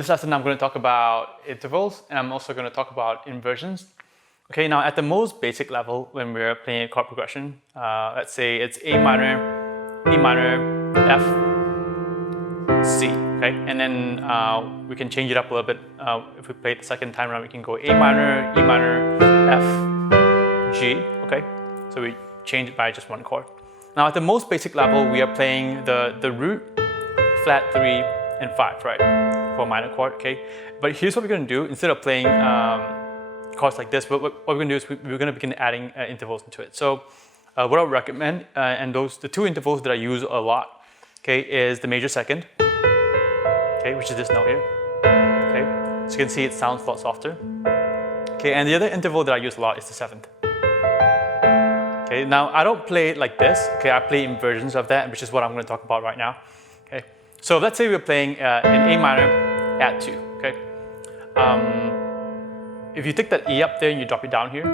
this lesson I'm going to talk about intervals, and I'm also going to talk about inversions. Okay, now at the most basic level, when we're playing a chord progression, let's say it's A minor, E minor, F, C, okay? And then we can change it up a little bit. If we play it the second time around, we can go A minor, E minor, F, G, okay? So we change it by just one chord. Now at the most basic level, we are playing the root, flat 3, and 5, right? For a minor chord, okay? But here's what we're gonna do. Instead of playing chords like this, what we're gonna do is we're gonna begin adding intervals into it. So what I would recommend, and the two intervals that I use a lot, okay, is the major second, okay, which is this note here, okay? So you can see it sounds a lot softer. Okay, and the other interval that I use a lot is the seventh. Okay, now I don't play it like this, okay, I play inversions of that, which is what I'm gonna talk about right now, okay? So let's say we're playing in A minor, add 2, okay? If you take that E up there and you drop it down here,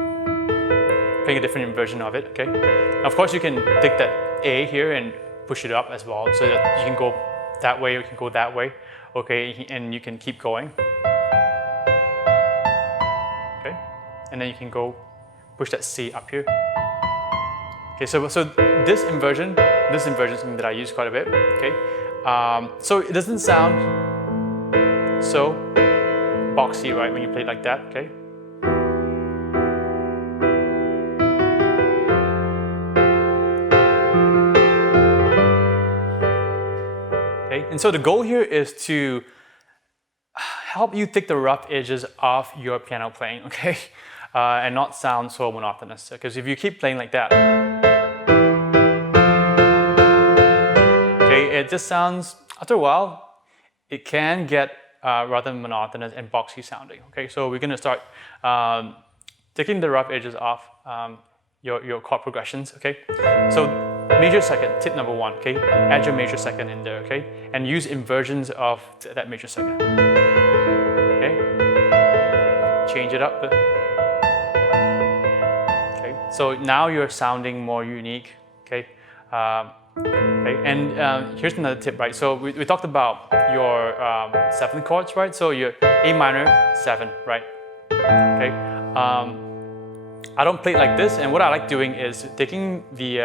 playing a different inversion of it, okay? Now, of course, you can take that A here and push it up as well, so that you can go that way or you can go that way, okay? And you can keep going, okay? And then you can go push that C up here. Okay, so this inversion is something that I use quite a bit, okay? So it doesn't sound so boxy, right, when you play it like that, okay? Okay, and so the goal here is to help you take the rough edges off your piano playing, okay? And not sound so monotonous, because if you keep playing like that, okay, it just sounds, after a while, it can get rather monotonous and boxy sounding, okay? So we're gonna start taking the rough edges off your chord progressions, okay? So major second, tip number 1, okay? Add your major second in there, okay? And use inversions of that major second, okay? Change it up. Okay, so now you're sounding more unique, okay? Okay, and here's another tip, right? So we talked about your 7th chords, right? So your A minor, 7, right? Okay. I don't play it like this, and what I like doing is taking the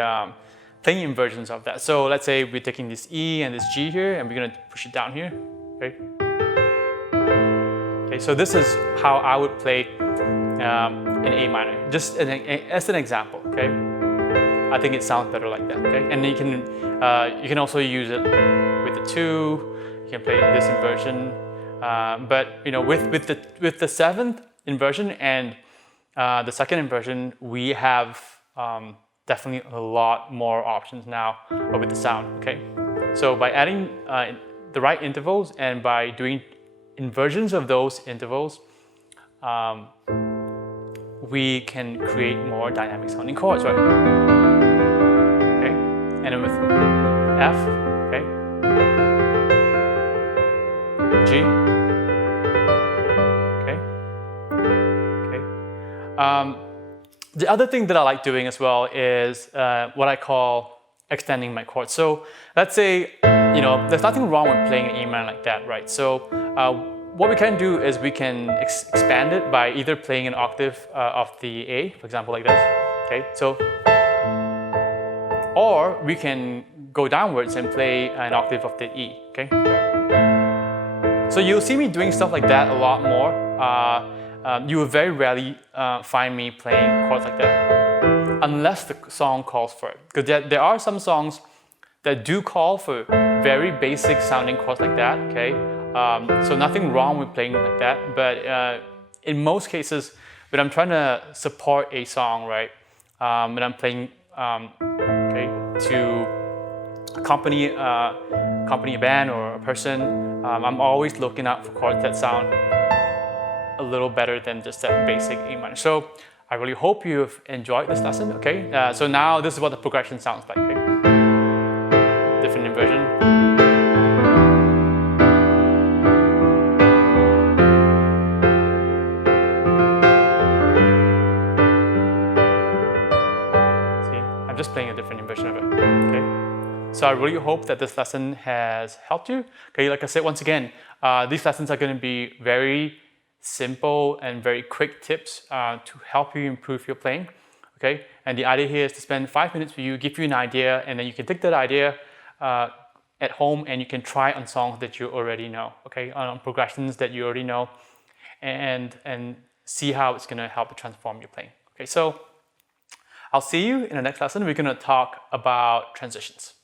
playing inversions of that. So let's say we're taking this E and this G here, and we're gonna push it down here. Okay. Okay. So this is how I would play in A minor, just as an example. Okay. I think it sounds better like that, okay? And you can also use it with the 2. You can play this inversion, but you know, with the 7th inversion and the 2nd inversion, we have definitely a lot more options now with the sound, okay? So by adding the right intervals and by doing inversions of those intervals, we can create more dynamic sounding chords, right? And then with F, okay, G, okay, okay. The other thing that I like doing as well is what I call extending my chords. So let's say, you know, there's nothing wrong with playing an A minor like that, right? So what we can do is we can expand it by either playing an octave of the A, for example, like this, okay? So, or we can go downwards and play an octave of the E, okay? So you'll see me doing stuff like that a lot more. You will very rarely find me playing chords like that, unless the song calls for it. Because there are some songs that do call for very basic sounding chords like that, okay? So nothing wrong with playing like that, but in most cases, when I'm trying to support a song, right? When I'm playing okay, to accompany a band or a person, I'm always looking out for chords that sound a little better than just that basic A minor. So I really hope you've enjoyed this lesson, okay? So now this is what the progression sounds like, okay? Different inversion. So I really hope that this lesson has helped you. Okay, like I said, once again, these lessons are going to be very simple and very quick tips to help you improve your playing. Okay, and the idea here is to spend 5 minutes with you, give you an idea, and then you can take that idea at home and you can try on songs that you already know. Okay, on progressions that you already know, and see how it's going to help to transform your playing. Okay, so I'll see you in the next lesson. We're going to talk about transitions.